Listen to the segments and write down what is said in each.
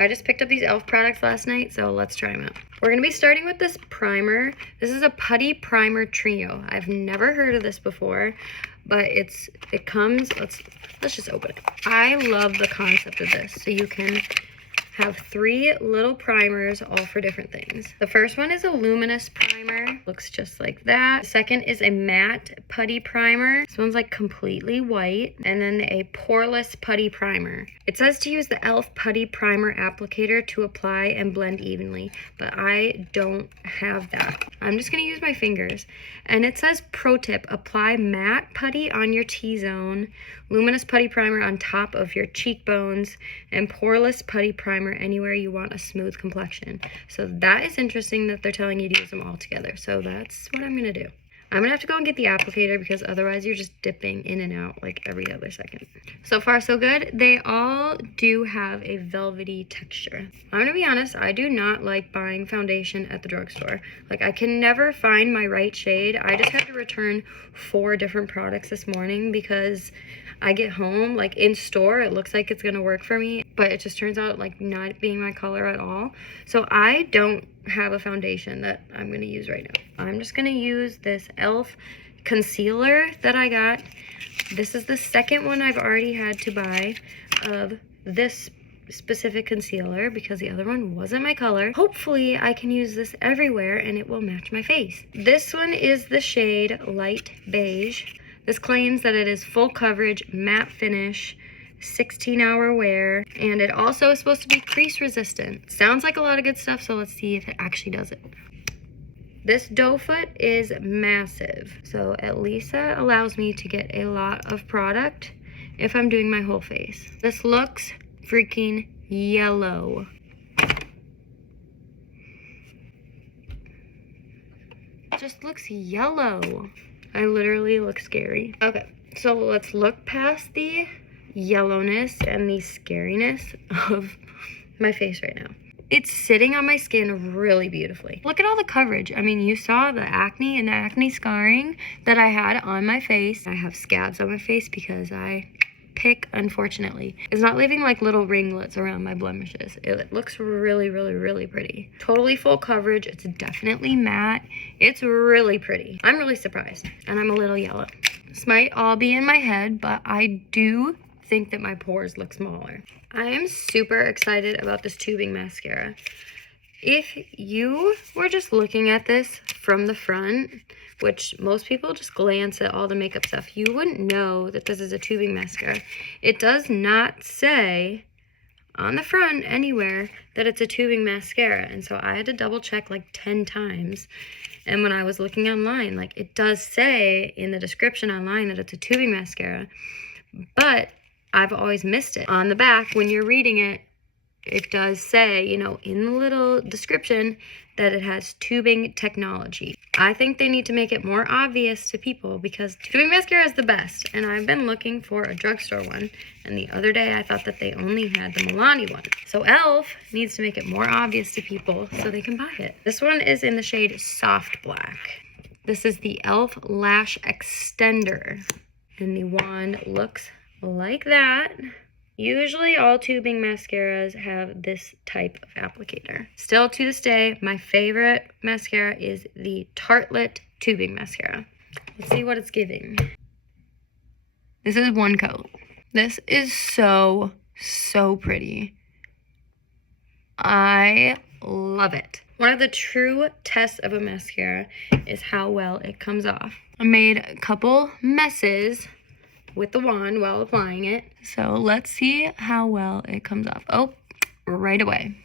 I just picked up these e.l.f. products last night, so let's try them out. We're going to be starting with this primer. This is a Putty Primer Trio. I've never heard of this before, but it comes, let's just open it. I love the concept of this. So you can have 3 little primers, all for different things. The first one is a luminous primer, looks just like that. The second is a matte putty primer. This one's like completely white. And then a poreless putty primer. It says to use the e.l.f. putty primer applicator to apply and blend evenly, but I don't have that. I'm just gonna use my fingers. And it says, pro tip, apply matte putty on your T-zone, luminous putty primer on top of your cheekbones, and poreless putty primer anywhere you want a smooth complexion. So that is interesting that they're telling you to use them all together. So that's what I'm gonna do. I'm gonna have to go and get the applicator because otherwise you're just dipping in and out like every other second. So far so good. They all do have a velvety texture. I'm gonna be honest, I do not like buying foundation at the drugstore. Like, I can never find my right shade. I just had to return 4 different products this morning because I get home, like in store, it looks like it's gonna work for me, but it just turns out like not being my color at all. So I don't have a foundation that I'm gonna use right now. I'm just gonna use this e.l.f. concealer that I got. This is the second one I've already had to buy of this specific concealer because the other one wasn't my color. Hopefully I can use this everywhere and it will match my face. This one is the shade Light Beige. This claims that it is full coverage, matte finish, 16-hour wear, and it also is supposed to be crease resistant. Sounds like a lot of good stuff, so let's see if it actually does it. This doe foot is massive, so at least that allows me to get a lot of product if I'm doing my whole face. This looks freaking yellow. It just looks yellow. I literally look scary. Okay, so let's look past the yellowness and the scariness of my face right now. It's sitting on my skin really beautifully. Look at all the coverage. I mean, you saw the acne and the acne scarring that I had on my face. I have scabs on my face because I pick, unfortunately. It's not leaving like little ringlets around my blemishes. It looks really, really, really pretty. Totally full coverage. It's definitely matte. It's really pretty. I'm really surprised, and I'm a little yellow. This might all be in my head, but I do think that my pores look smaller. I am super excited about this tubing mascara. If you were just looking at this from the front, which most people just glance at all the makeup stuff, you wouldn't know that this is a tubing mascara. It does not say on the front anywhere that it's a tubing mascara, and so I had to double check like 10 times. And when I was looking online, like, it does say in the description online that it's a tubing mascara, but I've always missed it. On the back, when you're reading it, it does say, you know, in the little description that it has tubing technology. I think they need to make it more obvious to people because tubing mascara is the best, and I've been looking for a drugstore one, and the other day I thought that they only had the Milani one. So e.l.f. needs to make it more obvious to people so they can buy it. This one is in the shade Soft Black. This is the e.l.f. Lash Extender, and the wand looks like that. Usually all tubing mascaras have this type of applicator. Still to this day, my favorite mascara is the Tartelette tubing mascara. Let's see what it's giving. This is one coat. This is so, so pretty. I love it. One of the true tests of a mascara is how well it comes off. I made a couple messes with the wand while applying it. So let's see how well it comes off. Oh, right away.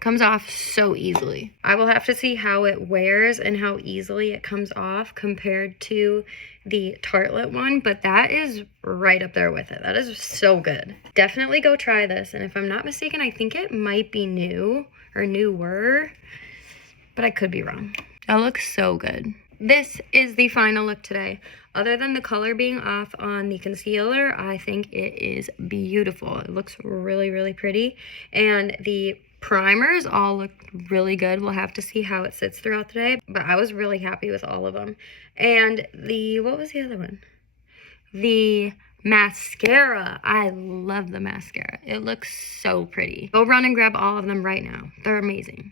Comes off so easily. I will have to see how it wears and how easily it comes off compared to the Tartelette one, but that is right up there with it. That is so good. Definitely go try this, and if I'm not mistaken, I think it might be new or newer, but I could be wrong. That looks so good. This is the final look today. Other than the color being off on the concealer, I think it is beautiful. It looks really, really pretty. And the primers all look really good. We'll have to see how it sits throughout the day, but I was really happy with all of them. And what was the other one? The Mascara. I love the mascara. It looks so pretty. Go run and grab all of them right now. They're amazing.